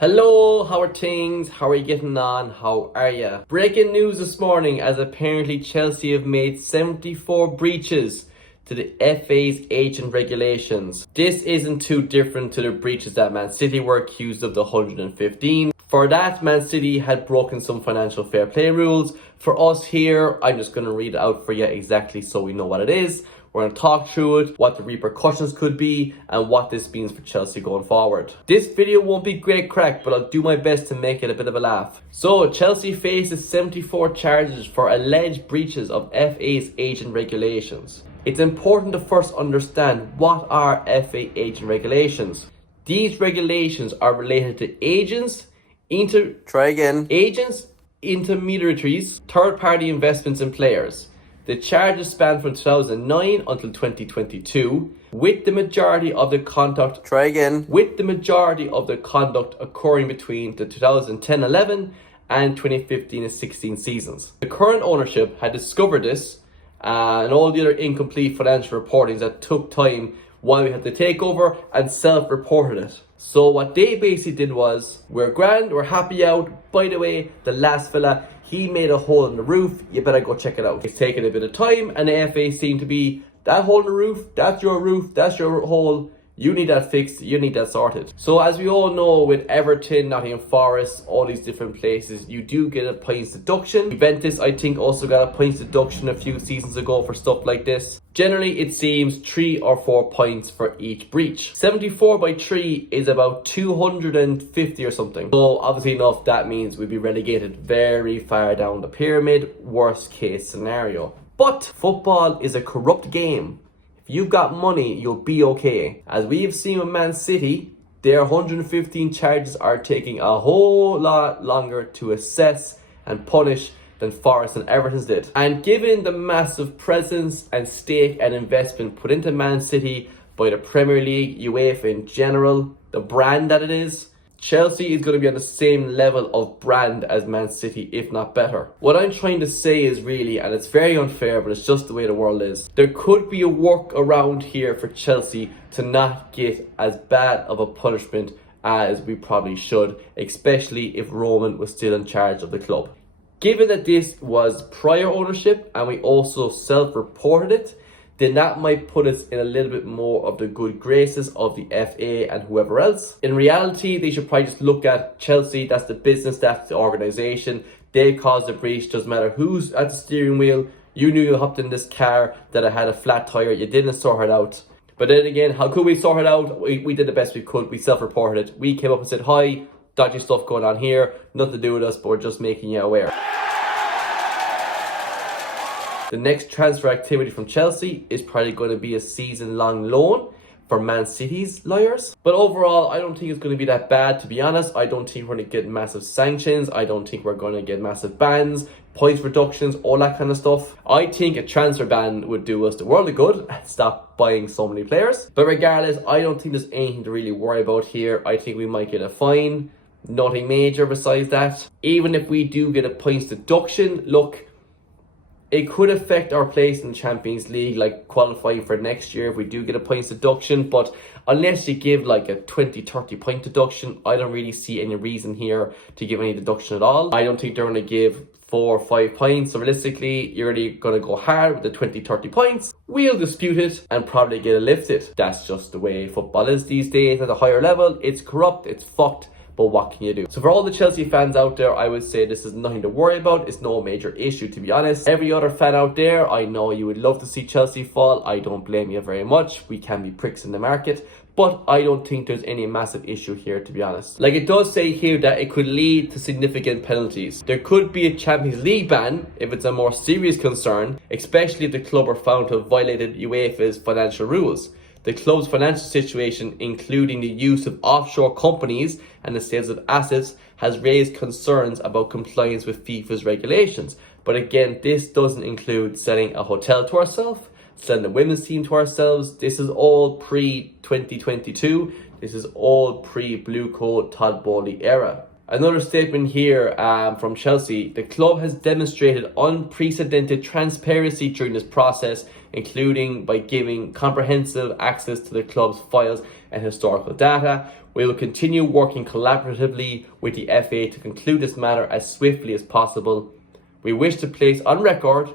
Hello, how are things? How are you getting on? How are you? Breaking news this morning as apparently Chelsea have made 74 breaches to the FA's agent regulations. This isn't too different to the breaches that Man City were accused of, the 115. For that, Man City had broken some financial fair play rules. For us here, I'm just going to read it out for you exactly so we know what it is. We're going to talk through it, what the repercussions could be, and what this means for Chelsea going forward. This video won't be great crack, but I'll do my best to make it a bit of a laugh. So, Chelsea faces 74 charges for alleged breaches of FA's agent regulations. It's important to first understand what are FA agent regulations. These regulations are related to agents, intermediaries, third-party investments in players. The charges span from 2009 until 2022, with the majority of the conduct occurring between the 2010-11 and 2015-16 seasons. The current ownership had discovered this and all the other incomplete financial reportings that took time while we had the takeover and self-reported it. So what they basically did was, we're grand, we're happy out. By the way, the last fella, he made a hole in the roof. You better go check it out. It's taken a bit of time and the FA seemed to be, that hole in the roof, that's your hole. You need that fixed, you need that sorted. So as we all know, with Everton, Nottingham Forest, all these different places, you do get a points deduction. Juventus, I think, also got a points deduction a few seasons ago for stuff like this. Generally, it seems 3 or 4 points for each breach. 74 by 3 is about 250 or something. So obviously enough, that means we'd be relegated very far down the pyramid, worst case scenario. But football is a corrupt game. If you've got money, you'll be okay. As we have seen with Man City, their 115 charges are taking a whole lot longer to assess and punish than Forest and Everton's did. And given the massive presence and stake and investment put into Man City by the Premier League, UEFA in general, the brand that it is, Chelsea is going to be on the same level of brand as Man City, if not better. What I'm trying to say is really, and it's very unfair, but it's just the way the world is, there could be a workaround here for Chelsea to not get as bad of a punishment as we probably should, especially if Roman was still in charge of the club. Given that this was prior ownership and we also self-reported it, then that might put us in a little bit more of the good graces of the FA and whoever else. In reality, they should probably just look at Chelsea. That's the business, that's the organisation. They caused the breach. Doesn't matter who's at the steering wheel. You knew you hopped in this car that it had a flat tyre. You didn't sort it out. But then again, how could we sort it out? We did the best we could. We self-reported it. We came up and said, hi, dodgy stuff going on here. Nothing to do with us, but we're just making you aware. The next transfer activity from Chelsea is probably going to be a season-long loan for Man City's lawyers. But overall, I don't think it's going to be that bad, to be honest. I don't think we're going to get massive sanctions. I don't think we're going to get massive bans, points reductions, all that kind of stuff. I think a transfer ban would do us the world of good and stop buying so many players. But regardless, I don't think there's anything to really worry about here. I think we might get a fine. Nothing major besides that. Even if we do get a points deduction, look, it could affect our place in the Champions League, like qualifying for next year if we do get a points deduction. But unless you give like a 20-30 point deduction, I don't really see any reason here to give any deduction at all. I don't think they're going to give 4 or 5 points. So realistically, you're really going to go hard with the 20-30 points. We'll dispute it and probably get it lifted. That's just the way football is these days at a higher level. It's corrupt, it's fucked. But what can you do? So for all the Chelsea fans out there, I would say this is nothing to worry about. It's no major issue, to be honest. Every other fan out there, I know you would love to see Chelsea fall. I don't blame you very much. We can be pricks in the market. But I don't think there's any massive issue here, to be honest. Like, it does say here that it could lead to significant penalties. There could be a Champions League ban if it's a more serious concern, especially if the club are found to have violated UEFA's financial rules. The club's financial situation, including the use of offshore companies and the sales of assets, has raised concerns about compliance with FIFA's regulations. But again, this doesn't include selling a hotel to ourselves, selling the women's team to ourselves. This is all pre-2022. This is all pre-Blue Coat Todd Bowley era. Another statement here from Chelsea. The club has demonstrated unprecedented transparency during this process, including by giving comprehensive access to the club's files and historical data. We will continue working collaboratively with the FA to conclude this matter as swiftly as possible. We wish to place on record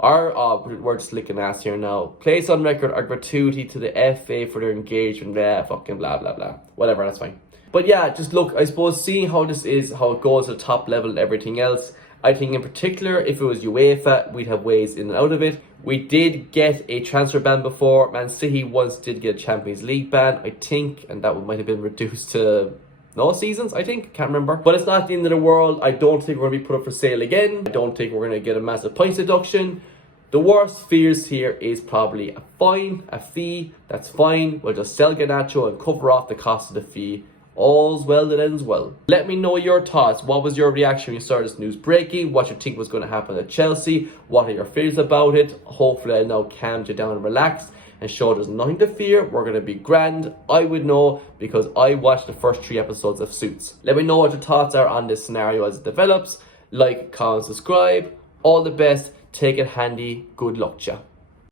we're just licking ass here now. Place on record our gratitude to the FA for their engagement. Fucking blah blah blah. Whatever, that's fine. But yeah, just look, I suppose seeing how this is, how it goes at the top level and everything else, I think in particular, if it was UEFA, we'd have ways in and out of it. We did get a transfer ban before. Man City once did get a Champions League ban, I think, and that might have been reduced to no seasons, I think. Can't remember. But it's not the end of the world. I don't think we're going to be put up for sale again. I don't think we're going to get a massive points deduction. The worst fears here is probably a fine, a fee. That's fine. We'll just sell Garnacho and cover off the cost of the fee. All's well that ends well. Let me know your thoughts. What was your reaction when you saw this news breaking? What you think was going to happen at Chelsea? What are your fears about it? Hopefully I now calmed you down and relaxed and show there's nothing to fear. We're going to be grand. I would know because I watched the first 3 episodes of Suits. Let me know what your thoughts are on this scenario as it develops. Like, comment, subscribe. All the best. Take it handy. Good luck, ya.